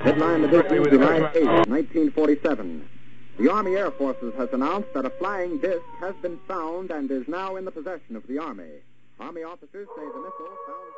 Headline edition, July 8, 1947. The Army Air Forces has announced that a flying disc has been found and is now in the possession of the Army. Army officers say the missile found...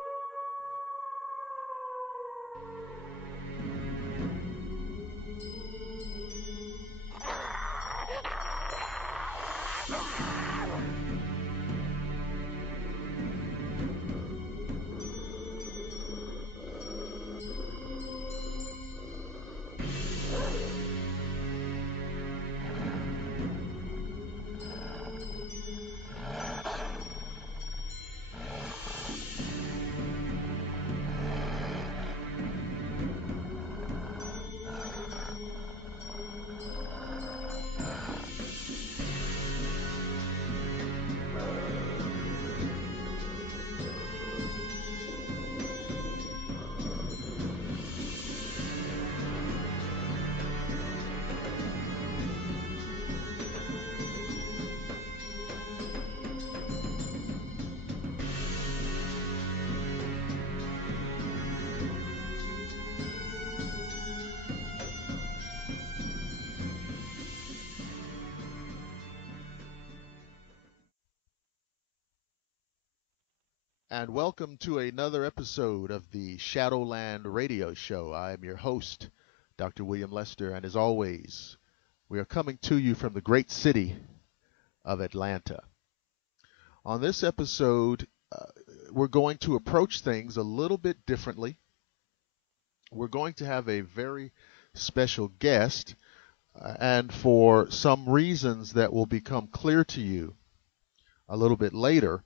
And welcome to another episode of the Shadowland Radio Show. I am your host, Dr. William Lester, and as always, we are coming to you from the great city of Atlanta. On this episode, we're going to approach things a little bit differently. We're going to have a very special guest, and for some reasons that will become clear to you a little bit later,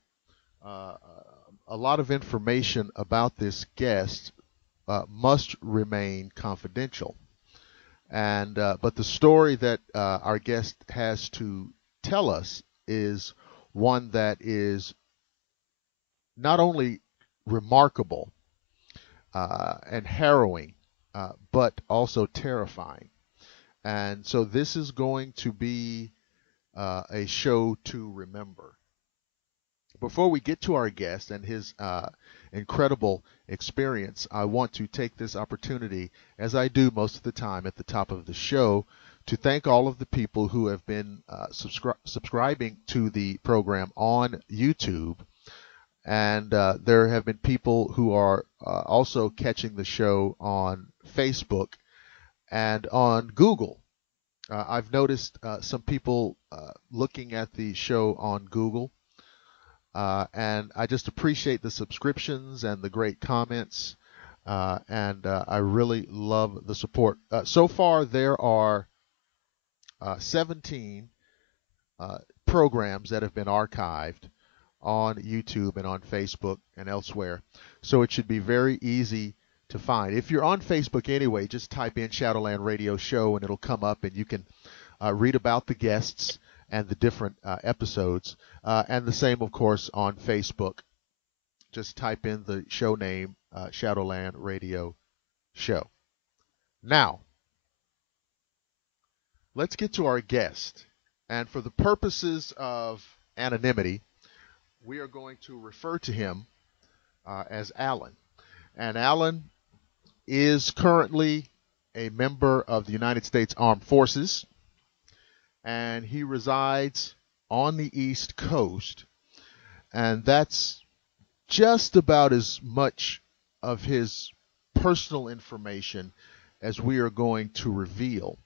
a lot of information about this guest must remain confidential. And but the story that our guest has to tell us is one that is not only remarkable and harrowing, but also terrifying. And so this is going to be a show to remember. Before we get to our guest and his incredible experience, I want to take this opportunity, as I do most of the time at the top of the show, to thank all of the people who have been subscribing to the program on YouTube. And there have been people who are also catching the show on Facebook and on Google. I've noticed some people looking at the show on Google. And I just appreciate the subscriptions and the great comments, and I really love the support. So far, there are 17 programs that have been archived on YouTube and on Facebook and elsewhere, so it should be very easy to find. If you're on Facebook anyway, just type in Shadowland Radio Show and it'll come up, and you can read about the guests and the different episodes, and the same, of course, on Facebook. Just type in the show name, Shadowland Radio Show. Now, let's get to our guest. And for the purposes of anonymity, we are going to refer to him as Alan. And Alan is currently a member of the United States Armed Forces, and he resides on the East Coast, and that's just about as much of his personal information as we are going to reveal.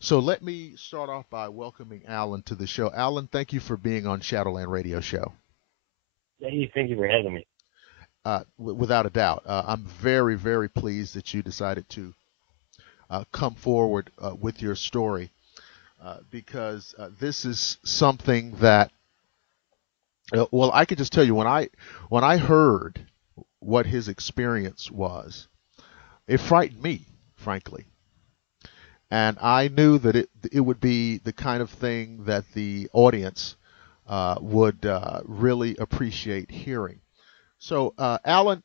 So let me start off by welcoming Alan to the show. Alan, thank you for being on Shadowland Radio Show. Hey, thank you for having me. Without a doubt. I'm very, very pleased that you decided to come forward with your story. Because this is something that, well, I can just tell you, when I heard what his experience was, it frightened me, frankly. And I knew that it would be the kind of thing that the audience would really appreciate hearing. So, Alan,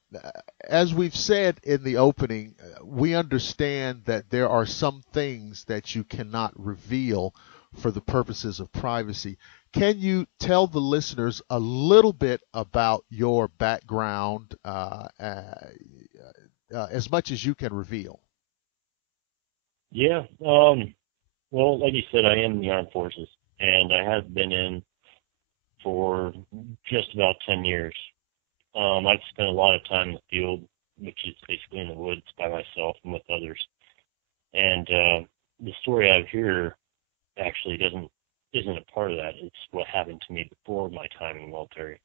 as we've said in the opening, we understand that there are some things that you cannot reveal for the purposes of privacy. can you tell the listeners a little bit about your background, as much as you can reveal? Yeah. Well, like you said, I am in the armed forces, and I have been in for just about 10 years. I've spent a lot of time in the field, which is basically in the woods by myself and with others. And the story I have here actually isn't a part of that. It's what happened to me before my time in the military.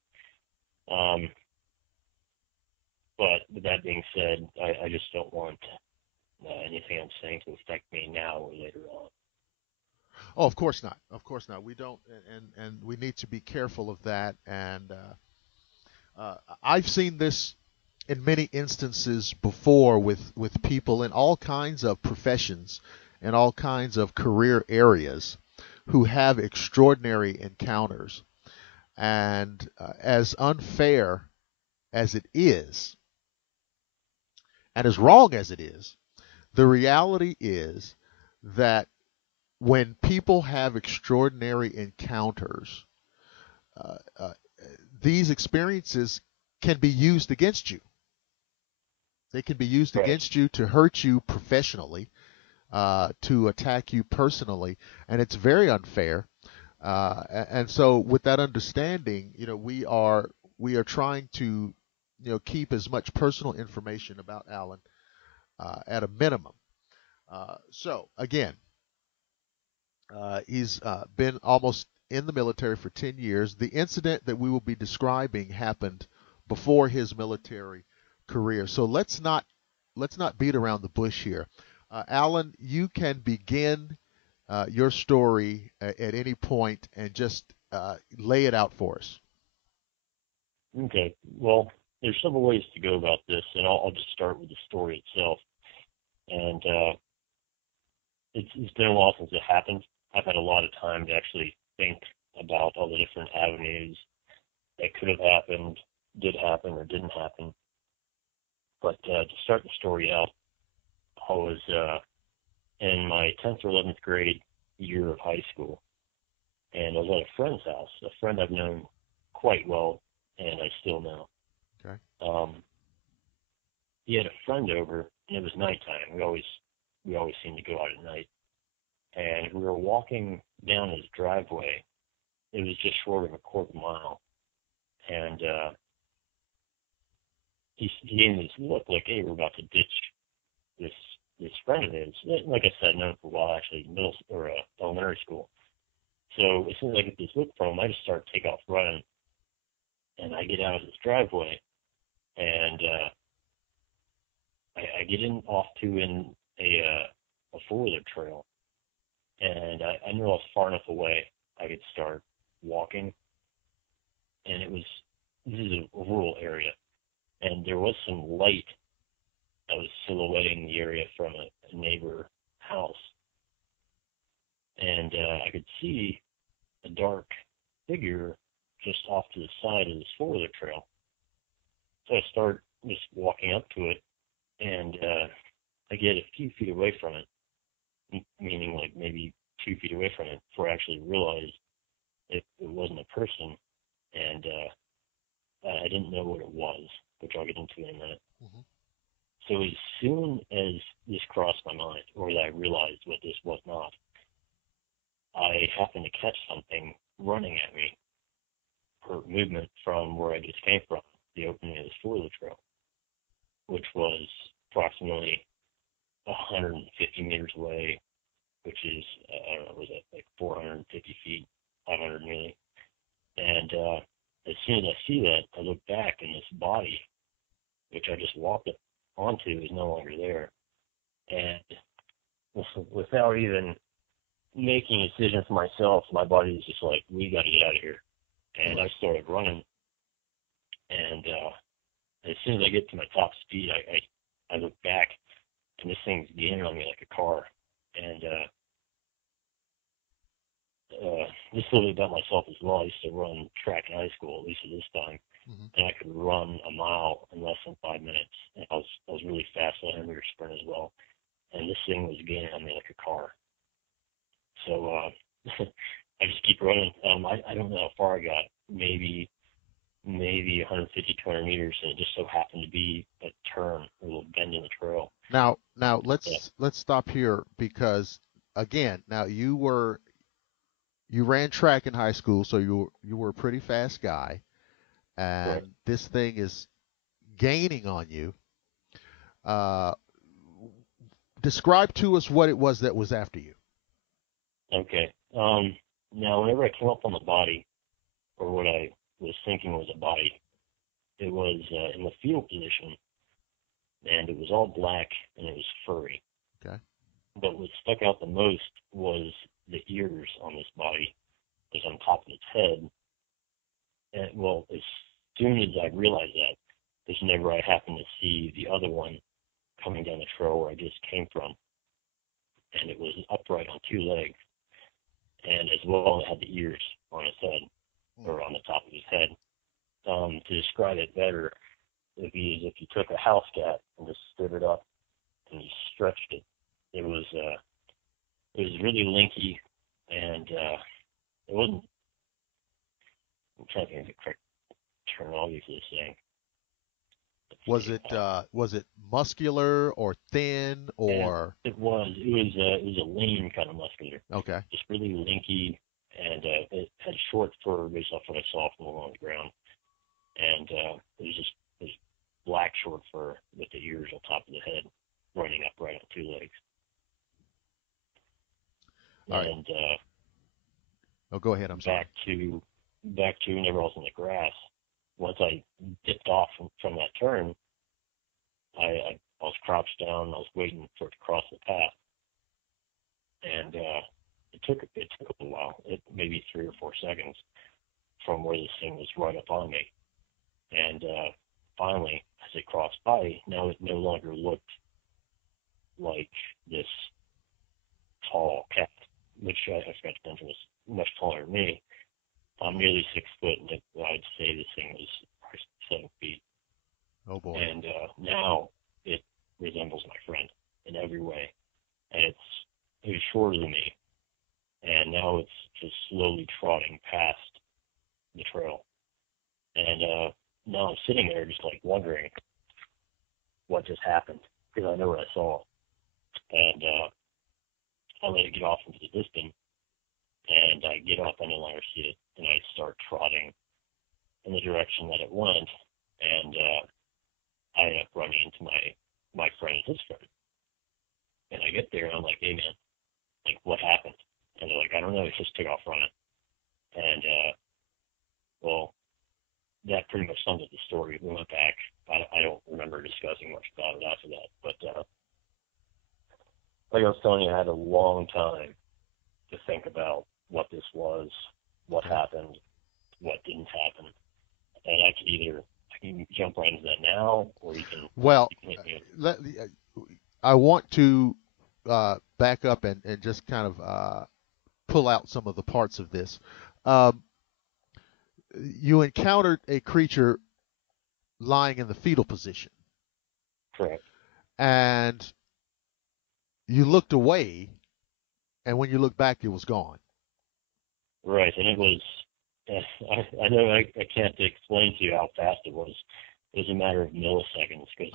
But with that being said, I just don't want anything I'm saying to affect me now or later on. Oh, of course not. Of course not. We don't, and we need to be careful of that. And I've seen this in many instances before with people in all kinds of professions and all kinds of career areas who have extraordinary encounters. And as unfair as it is, and as wrong as it is, the reality is that when people have extraordinary encounters, uh, uh, these experiences can be used against you. They can be used Right. against you to hurt you professionally, to attack you personally, and it's very unfair. And so, with that understanding, we are trying to, keep as much personal information about Alan at a minimum. So again, he's been almost in the military for 10 years. The incident that we will be describing happened before his military career. So let's not beat around the bush here. Alan, you can begin your story at any point and just lay it out for us. Okay. Well, there's several ways to go about this, and I'll just start with the story itself. And it's been a while since it happened. I've had a lot of time to actually think about all the different avenues that could have happened, did happen, or didn't happen. But to start the story out, I was in my 10th or 11th grade year of high school, and I was at a friend's house, a friend I've known quite well, and I still know. Okay. He had a friend over, and it was nighttime. We always seemed to go out at night. And we were walking down his driveway. It was just short of a quarter mile. And he gave me this look like, hey, we're about to ditch this friend of his. Like I said, known for a while, actually, elementary school. So as soon as I get this look from him, I just start to take off running. And I get out of this driveway, and I get off in a four-wheeler trail. And I knew I was far enough away I could start walking. And this is a rural area. And there was some light that was silhouetting the area from a neighbor house. And I could see a dark figure just off to the side of this four-wheeler trail. So I start just walking up to it, and I get a few feet away from it, meaning like maybe 2 feet away from it, before I actually realized it wasn't a person, and I didn't know what it was, which I'll get into in a minute. Mm-hmm. So as soon as this crossed my mind, or that I realized what this was not, I happened to catch something running at me for movement from where I just came from, the opening of this four-wheeler trail, which was approximately 150 meters away, which is, I don't know, was it like 450 feet, 500 nearly. And as soon as I see that, I look back, and this body, which I just walked onto, is no longer there. And without even making a decision for myself, my body was just like, we got to get out of here. And I started running. And as soon as I get to my top speed, I look back, and this thing's gaining on me like a car. And just a little bit about myself as well. I used to run track in high school, at least at this time, and I could run a mile in less than 5 minutes. And I was really fast on a 100-meter sprint as well. And this thing was gaining on me like a car. So I just keep running. I don't know how far I got. Maybe 150, 200 meters, and it just so happened to be a turn, a little bend in the trail. Now let's stop here, because again, now you ran track in high school, so you were a pretty fast guy, and Right. this thing is gaining on you. Describe to us what it was that was after you. Okay. Now, whenever I came up on the body, or what I was thinking was a body, it was in the fetal position, and it was all black, and it was furry. Okay. But what stuck out the most was the ears on this body was on top of its head. And, well, as soon as I realized that, there's whenever I happened to see the other one coming down the trail where I just came from. And it was upright on two legs. And as well, it had the ears on its head, or on the top of his head. To describe it better, it would be as if you took a house cat and just stood it up and you stretched it. It was really linky, and it wasn't. I'm trying to think of the correct terminology for this thing. Was it muscular or thin, or? It was a lean kind of muscular. Okay. Just really linky, and it had short fur based off what I saw from along the ground, and it was black short fur with the ears on top of the head, running upright on two legs. All and right. Go ahead. I'm sorry. Back to whenever I was in the grass. Once I dipped off from that turn, I was crouched down. I was waiting for it to cross the path, and it took a while, maybe 3 or 4 seconds, from where this thing was right up on me, and finally, as it crossed by, now it no longer looked like this tall cat, which I forgot to mention was much taller than me. I'm nearly 6 foot, and I'd say this thing was 7 feet. Oh boy! And now it resembles my friend in every way, and it was shorter than me, and now it's just slowly trotting past the trail, and now I'm sitting there just like wondering what just happened, because I know what I saw, and I let it get off into the distance. And I get up, I no longer see it, and I start trotting in the direction that it went, and I end up running into my friend and his friend. And I get there, and I'm like, hey, man, like, what happened? And they're like, I don't know, it just took off running. And, well, that pretty much sums up the story. We went back. I don't remember discussing much about it after that, but like I was telling you, I had a long time to think about what this was, what happened, what didn't happen, and I can jump right into that now, or you can. Well, you can hit me. I want to back up and just kind of pull out some of the parts of this. You encountered a creature lying in the fetal position. Correct. And you looked away, and when you looked back, it was gone. Right, and it was, I know I can't explain to you how fast it was. It was a matter of milliseconds, because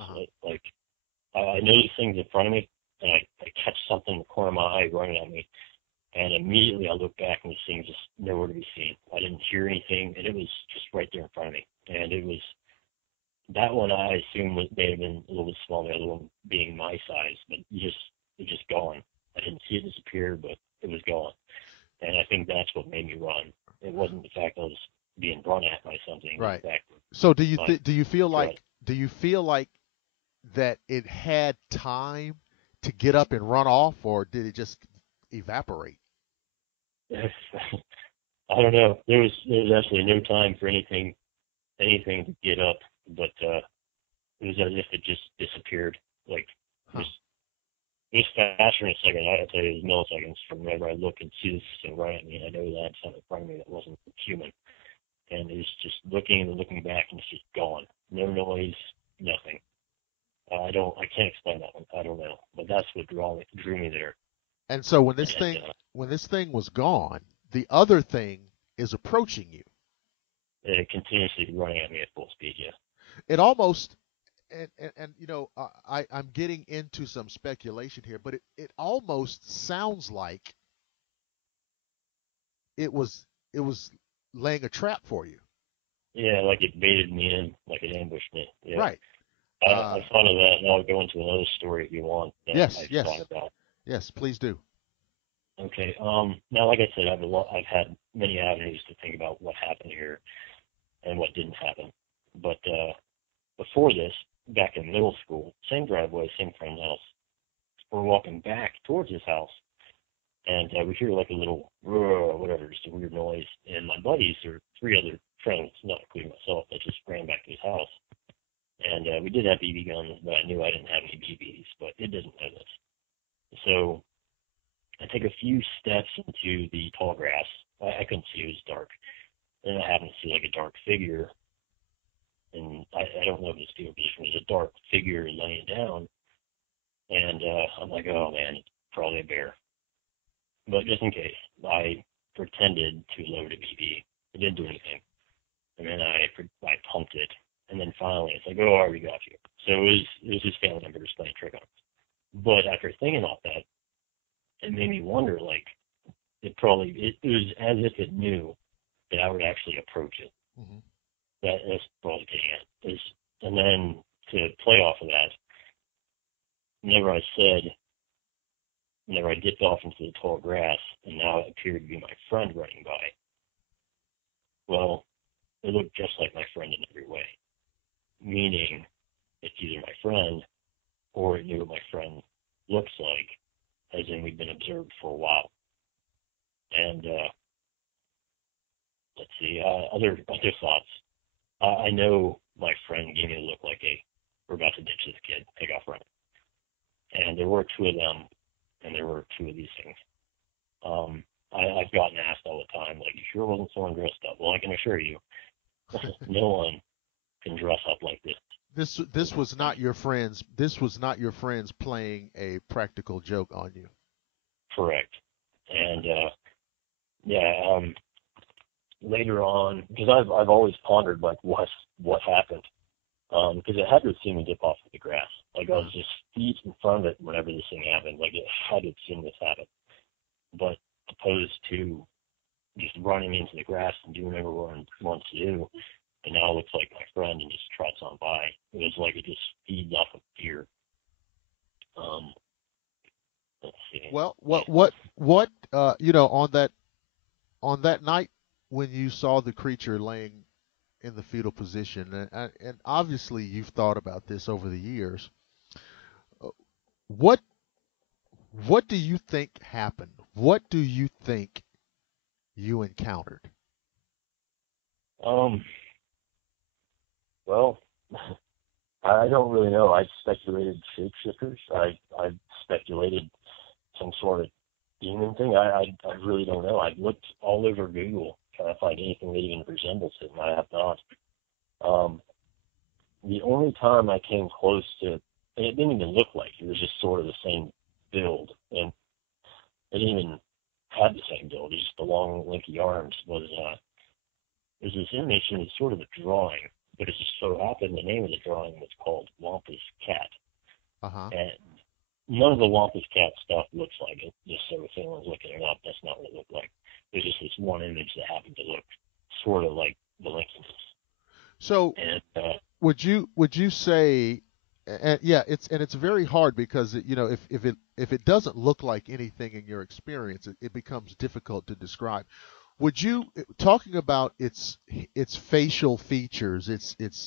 I know these things in front of me, and I catch something in the corner of my eye running at me, and immediately I look back, and this thing just nowhere to be seen. I didn't hear anything, and it was just right there in front of me. And it was, that one I assume may have been a little bit smaller, the other one being my size, but it was just gone. I didn't see it disappear, but it was gone. And I think that's what made me run. It wasn't the fact I was being run at by something. Right. So do you feel like that it had time to get up and run off, or did it just evaporate? I don't know. There was absolutely no time for anything to get up, but it was as if it just disappeared. Like it was faster in a second. I tell you, it was milliseconds from whenever I look and see this thing right at me. I know that something in front of me that wasn't human, and it was just looking and looking back, and it's just gone. No noise, nothing. I can't explain that one. I don't know, but that's what drew me there. And so when this thing was gone, the other thing is approaching you. Continuously running at me at full speed, yeah. It almost, and you know, I'm getting into some speculation here, but it almost sounds like it was laying a trap for you. Yeah, like it baited me in, like it ambushed me. Yeah. Right. I thought of that, and I'll go into another story if you want. Yes, I've yes. thought about. Yes, please do. Okay. Now, like I said, I've had many avenues to think about what happened here and what didn't happen. But before this, back in middle school, same driveway, same friend's house. We're walking back towards his house, and we hear like a little whatever, just a weird noise. And my buddies, or 3 other friends, not including myself, that just ran back to his house. And we did have BB guns, but I knew I didn't have any BBs, but it doesn't know this. So I take a few steps into the tall grass. I couldn't see, it was dark. And I happened to see like a dark figure. And I don't know if it's field position. It was a dark figure laying down. And I'm like, oh man, it's probably a bear. But just in case, I pretended to load a BB. It didn't do anything. And then I pumped it. And then finally, it's like, oh, I already got you. So it was his family member just playing trick on us. But after thinking about that, it made me wonder, like, it was as if it knew that I would actually approach it. Mm-hmm. That's what I was getting at. And then to play off of that, whenever I dipped off into the tall grass, and now it appeared to be my friend running by, well, it looked just like my friend in every way. Meaning, it's either my friend, or it knew what my friend looks like, as in we've been observed for a while. And let's see, other thoughts. I know my friend gave me a look like we're about to ditch this kid, take off running. And there were 2 of them, and there were 2 of these things. I've gotten asked all the time, like, you sure wasn't someone dressed up? Well, I can assure you, no one can dress up like this. This was not your friends. This was not your friends playing a practical joke on you. Correct. And later on, because I've always pondered like what happened, because it had to have seen me dip off of the grass. Like I was just feet in front of it whenever this thing happened. Like it had to have seen this happen. But opposed to just running into the grass and doing whatever one wants to do, and now it looks like my friend and just trots on by. It was like it just feeds off of fear. Let's see. Well, what you know, on that night when you saw the creature laying in the fetal position, and obviously you've thought about this over the years. What do you think happened? What do you think you encountered? Well, I don't really know. I speculated shapeshifters. I speculated some sort of demon thing. I really don't know. I've looked all over Google trying to find anything that even resembles it, and I have not. The only time I came close to, and it didn't even look like it was just sort of the same build, and it didn't even have the same build. It was just the long, lanky arms. There's this image, and it's sort of a drawing, but it just so happened the name of the drawing was called Wampus Cat. Uh-huh. And none of the Wampus Cat stuff looks like it, just so if anyone's looking it up, that's not what it looked like. There's just this one image that happened to look sort of like the likeness. So, and, would you say, and yeah, it's very hard because you know if it doesn't look like anything in your experience, it becomes difficult to describe. Would you, talking about its facial features, its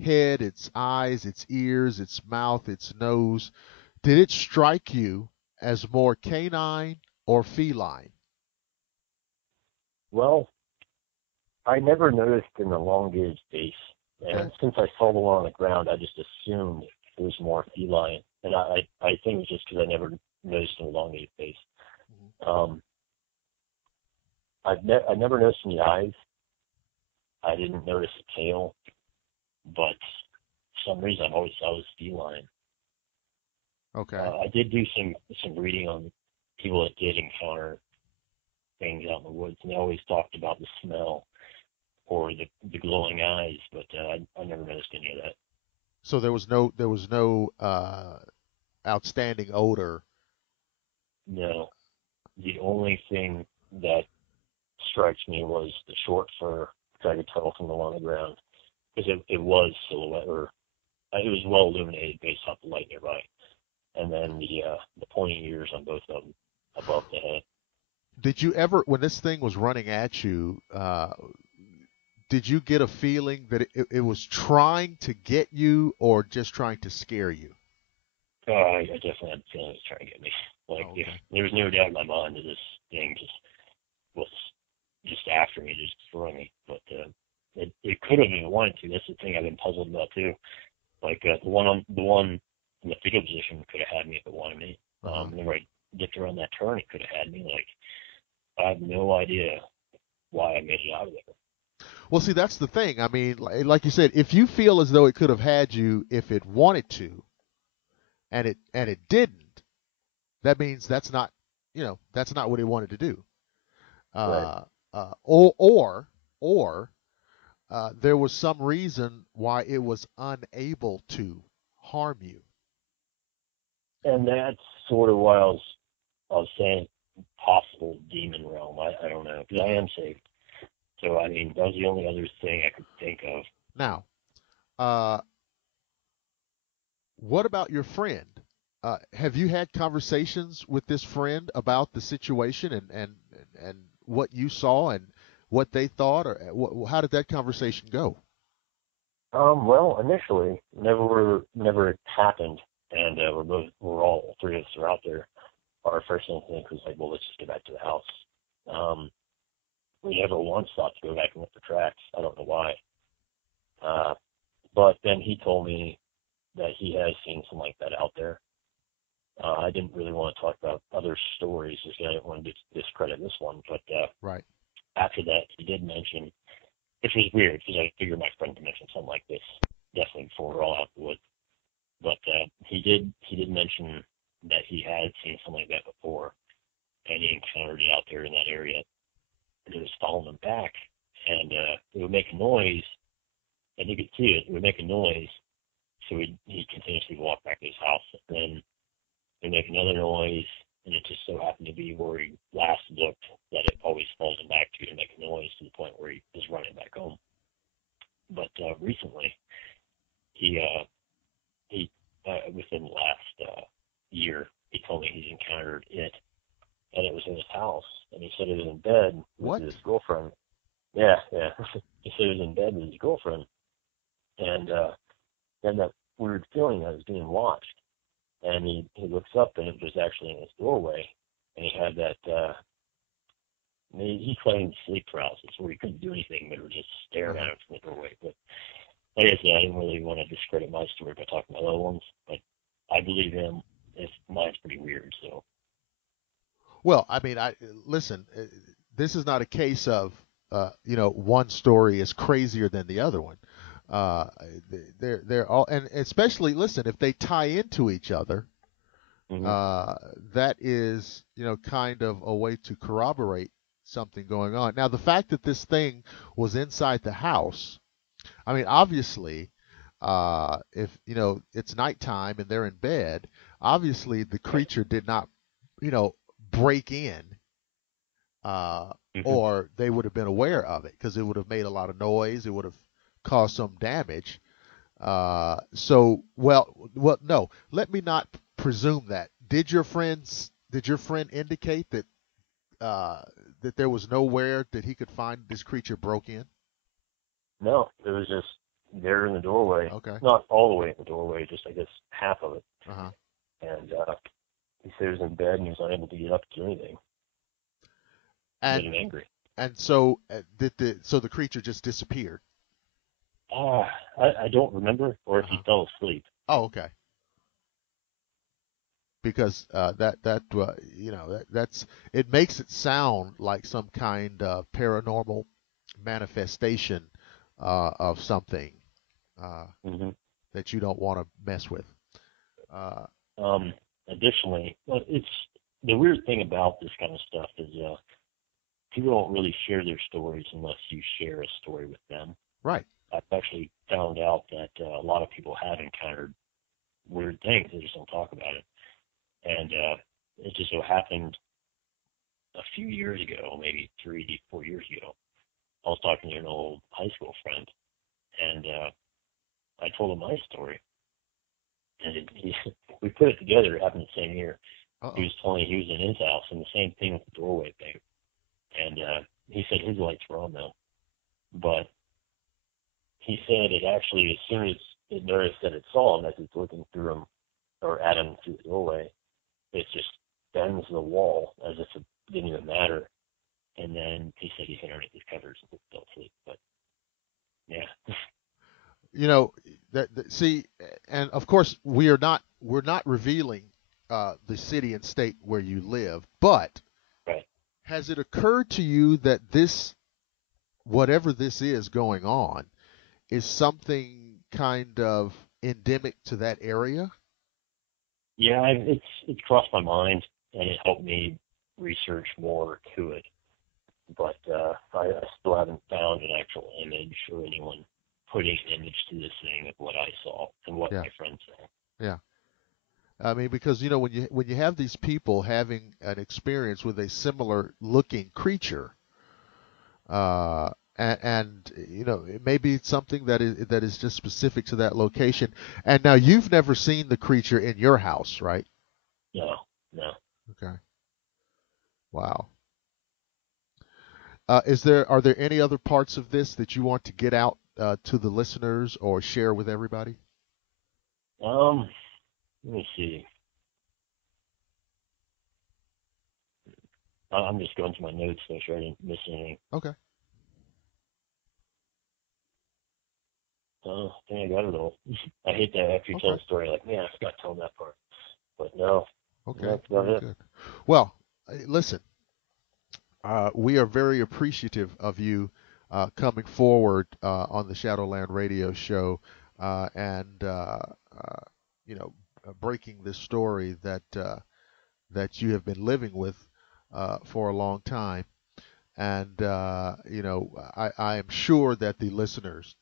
head, its eyes, its ears, its mouth, its nose, did it strike you as more canine or feline? Well, I never noticed an elongated face, and since I saw the one on the ground, I just assumed it was more feline, and I think it's just because I never noticed an elongated face. Mm-hmm. I never noticed any eyes. I didn't notice a tail, but for some reason I always thought it was feline. Okay. I did do some reading on people that did encounter things out in the woods, and they always talked about the smell or the glowing eyes, but I never noticed any of that. So there was no outstanding odor. No. The only thing that strikes me was the short fur, which I could tell from along the ground, because it was silhouette, or it was well illuminated based off the light nearby, and then the pointy ears on both of them above the head. Did you ever, when this thing was running at you, did you get a feeling that it was trying to get you or just trying to scare you? I definitely had the feeling it was trying to get me. Like, Okay. there was no doubt in my mind that this thing just was just after me, just destroying me. But it could have if it wanted to. That's the thing I've been puzzled about too. Like the one in the fetal position could have had me if it wanted me. Whenever I dipped around that turn, it could have had me. Like, I have no idea why I made it out of there. Well, see, that's the thing. I mean, like you said, if you feel as though it could have had you if it wanted to, and it didn't, that means that's not what it wanted to do. Right. Or there was some reason why it was unable to harm you. And that's sort of why I was saying possible demon realm. I don't know, because I am saved. So, I mean, that was the only other thing I could think of. Now, what about your friend? Have you had conversations with this friend about the situation and what you saw and what they thought, or how did that conversation go? Well, initially, never it happened, and all three of us are out there. Our first instinct was like, well, let's just get back to the house. We never once thought to go back and look for tracks. I don't know why. But then he told me that he has seen something like that out there. I didn't really want to talk about other stories, just I didn't want to discredit this one. But Right. After that, he did mention, which was weird because I figured my friend would mention something like this definitely before we're all out the woods. But he did mention that he had seen something like that before, and he encountered it out there in that area. And it was following him back, and it would make a noise, and he could see it. It would make a noise, so he'd continuously walk back to his house, and then it would make another noise, and it just so happened to be where he last looked that it always follows him back to make a noise to the point where he was running back home. But recently, he within the last year, he told me he's encountered it, and it was in his house, and he said it was in bed with his girlfriend. Yeah. He said it was in bed with his girlfriend, and then that weird feeling that he was being watched, and he looks up, and it was actually in his doorway, and he had that. He claimed sleep paralysis, where he couldn't do anything, but was just staring at him from the doorway. But like I said, I didn't really want to discredit my story by talking about other ones, but I believe him. Mine's pretty weird, so. Well, I mean, listen. This is not a case of one story is crazier than the other one. They're all, and especially, listen, if they tie into each other, that is kind of a way to corroborate something going on. Now, the fact that this thing was inside the house, I mean, obviously, if it's nighttime and they're in bed, obviously the creature did not break in, or they would have been aware of it, because it would have made a lot of noise. It would have caused some damage. No, let me not presume that. Did your friend indicate that that there was nowhere that he could find this creature broke in? No, it was just there in the doorway. Okay. Not all the way in the doorway, just I guess half of it. Uh-huh. And he said he was in bed and he was unable to get up to do anything. And getting angry. And so the creature just disappeared. I don't remember, or if he fell asleep. Oh, okay. Because that's it makes it sound like some kind of paranormal manifestation of something that you don't want to mess with. Additionally, it's the weird thing about this kind of stuff is people don't really share their stories unless you share a story with them. Right. I've actually found out that a lot of people have encountered weird things. They just don't talk about it. And it just so happened a few years ago, maybe 3-4 years ago, I was talking to an old high school friend, and I told him my story. And we put it together. It happened the same year. Uh-oh. He was telling me he was in his house, and the same thing with the doorway thing. And he said his lights were on, though. But he said it actually, as soon as it noticed that it saw him as he's looking through him, or at him through the doorway, it just bends the wall as if it didn't even matter. And then he said he hit underneath his covers and fell asleep. But, yeah. You know, see, and of course we're not revealing the city and state where you live, but Right. has it occurred to you that this, whatever this is going on, is something kind of endemic to that area? Yeah, it's crossed my mind, and it helped me research more to it. But I still haven't found an actual image or anyone putting an image to this thing of what I saw and what my friends saw. Yeah. I mean, because, you know, when you have these people having an experience with a similar looking creature, and you know, it may be something that is just specific to that location. And now you've never seen the creature in your house, right? No. Okay. Wow. Are there any other parts of this that you want to get out to the listeners or share with everybody? Let me see. I'm just going to my notes to make sure I didn't miss anything. Okay. I think I got it all. I hate that after you tell the story, like, man, I forgot to tell them that part. But no. Okay. That's about it. Good. Well, listen, we are very appreciative of you coming forward on the Shadowland Radio Show and you know, breaking this story that you have been living with for a long time. And you know, I am sure that the listeners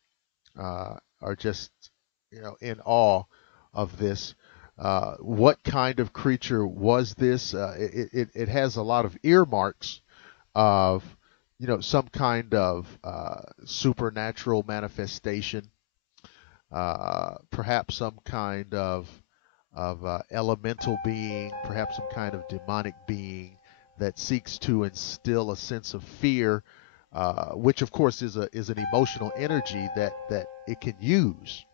are just, you know, in awe of this. What kind of creature was this? It has a lot of earmarks of, you know, some kind of supernatural manifestation, perhaps some kind of elemental being, perhaps some kind of demonic being that seeks to instill a sense of fear, which of course is an emotional energy that it can use,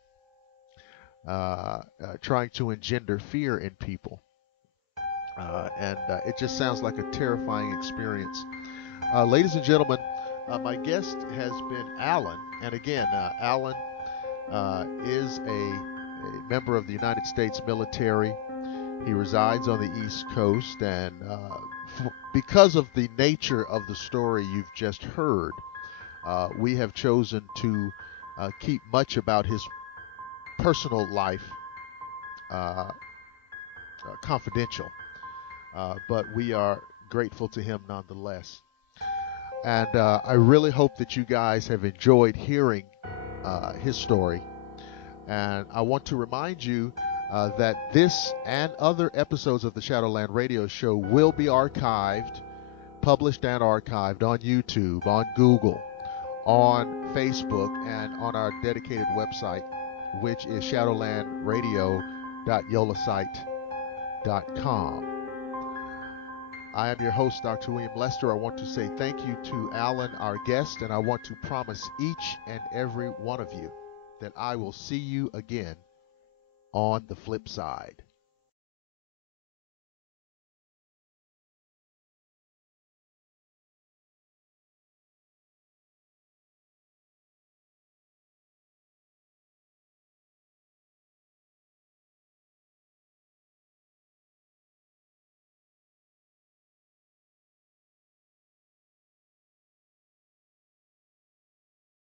trying to engender fear in people. And it just sounds like a terrifying experience. Ladies and gentlemen, my guest has been Alan, and again, Alan is a member of the United States military. He resides on the East Coast, and because of the nature of the story you've just heard, we have chosen to keep much about his personal life confidential, but we are grateful to him nonetheless. And I really hope that you guys have enjoyed hearing his story. And I want to remind you that this and other episodes of the Shadowland Radio Show will be archived, published and archived on YouTube, on Google, on Facebook, and on our dedicated website, which is shadowlandradio.yolasite.com. I am your host, Dr. William Lester. I want to say thank you to Alan, our guest, and I want to promise each and every one of you that I will see you again on the flip side.